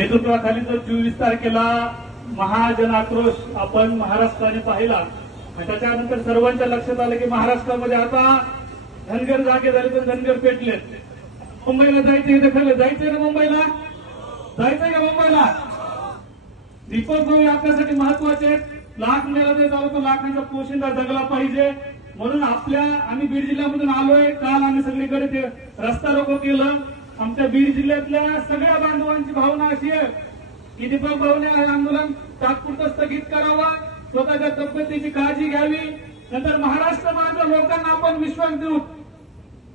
नेतृत्वाखाली जो 24 तारखेला महाजन आक्रोश आपण महाराष्ट्राने पाहिला आणि त्याच्यानंतर सर्वांच्या लक्षात आलं की महाराष्ट्रामध्ये आता धनगर जागे झाले तर धनगर पेटलेत. मुंबईला जायचंय जायचंय ना मुंबईला, जायचंय का मुंबईला? दीपक भाऊ आपल्यासाठी महत्वाचे आहेत. लाख मेला ते जाऊ तर लाखांचा पोशिंदा जगला पाहिजे म्हणून आम्ही बीड जिल्ह्यामधून आलोय. काल आम्ही सगळीकडे ते रस्ता रोको केलं. आमच्या बीड जिल्ह्यातल्या सगळ्या बांधवांची भावना अशी आहे की दीपक भाऊने हे आंदोलन तात्पुरतं स्थगित करावं, स्वतःच्या तब्येतीची काळजी घ्यावी, नंतर महाराष्ट्राच्या लोकांना आपण विश्वास देऊ,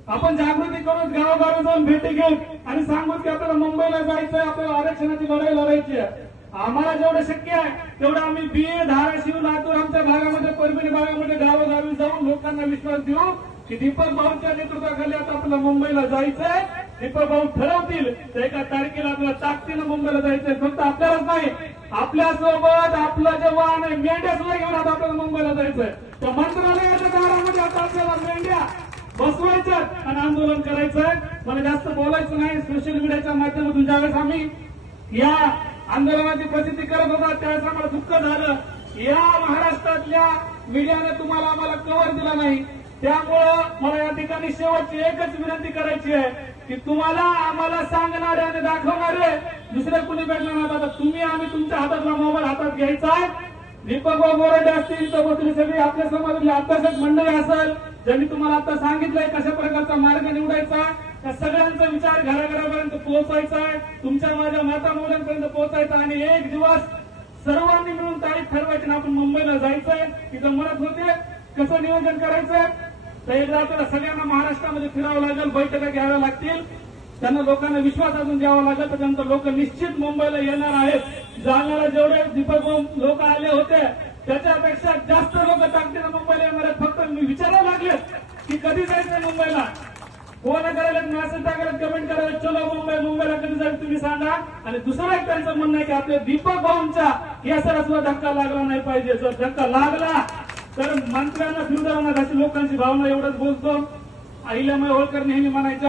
आपण जागृती करून गावोगावी जाऊन भेटी घेऊ आणि सांगू की आपल्याला मुंबईला जायचंय, आपल्याला आरक्षणाची लढाई लढायची आहे. आम्हाला जेवढं शक्य आहे तेवढं आम्ही बीड, धाराशिव, लातूर आमच्या भागामध्ये, परभणी भागामध्ये गावोगावी जाऊन लोकांना विश्वास देऊ की दीपक भाऊंच्या नेतृत्वाखाली आता आपल्याला मुंबईला जायचंय. दीपक भाऊ ठरवतील तर एका तारखेला आपल्याला ताकदीनं मुंबईला जायचंय. फक्त आपल्यालाच नाही, आपल्यासोबत आपलं जे वाहन आहे मेंढ्या सुद्धा घेऊन आता आपल्याला मुंबईला जायचंय. तर मंत्रालयाच्या दारामध्ये आता आपल्याला मेंढ्या बसवायच्या आणि आंदोलन करायचंय. मला जास्त बोलायचं नाही. सोशल मीडियाच्या माध्यमातून ज्यावेळेस आम्ही या आंदोलनाची प्रसिद्धी करत होता त्यावेळेस आम्हाला दुःख झालं. या महाराष्ट्रातल्या मीडियाने तुम्हाला आम्हाला कव्हर दिला नाही. त्यामुळं मला या ठिकाणी शेवटची एकच विनंती करायची आहे की तुम्हाला आम्हाला सांगणारे आणि दाखवणारे दुसरे कुणी भेटले नाही. आता तुम्ही आम्ही तुमच्या हातातला मोबाईल हातात घ्यायचा. दीपक भाऊ बोराडे असतील, इथं बसली सगळी आपल्या समाजातली अभ्यासक मंडळी असेल ज्यांनी तुम्हाला आता सांगितलंय कशा प्रकारचा मार्ग निवडायचा. त्या सगळ्यांचा विचार घराघरापर्यंत पोहोचायचा आहे, तुमच्या माझ्या मातामुलांपर्यंत पोहोचायचा आणि एक दिवस सर्वांनी मिळून तारीख ठरवायची ना आपण मुंबईला जायचंय. तिथं म्हणत होते कसं नियोजन करायचंय तर एकदा आपल्याला सगळ्यांना महाराष्ट्रामध्ये फिरावं लागेल, बैठका घ्याव्या लागतील, त्यांना लोकांना विश्वास अजून द्यावा लागेल. त्याच्यानंतर लोक निश्चित मुंबईला येणार आहेत. जालन्याला जेवढे दीपक लोक आले होते त्याच्यापेक्षा जास्त लोक ताकदीनं मुंबईला येणार आहेत. फक्त मी विचारायला लागले की कधी जायचंय मुंबईला, फोन करायला, मेसेज टाकायला, कमेंट करायला, चलो मुंबईला कधी जाईल तुम्ही सांगा. आणि दुसरं एक त्यांचं म्हणणं आहे की आपल्या दीपक भाऊंच्या केसाला सुद्धा धक्का लागला नाही पाहिजे. जर धक्का लागला तर मंत्र्यांना फिरू द्यावं अशी लोकांची भावना. एवढंच बोलतो. अहिल्याबाई होळकर नेहमी म्हणायच्या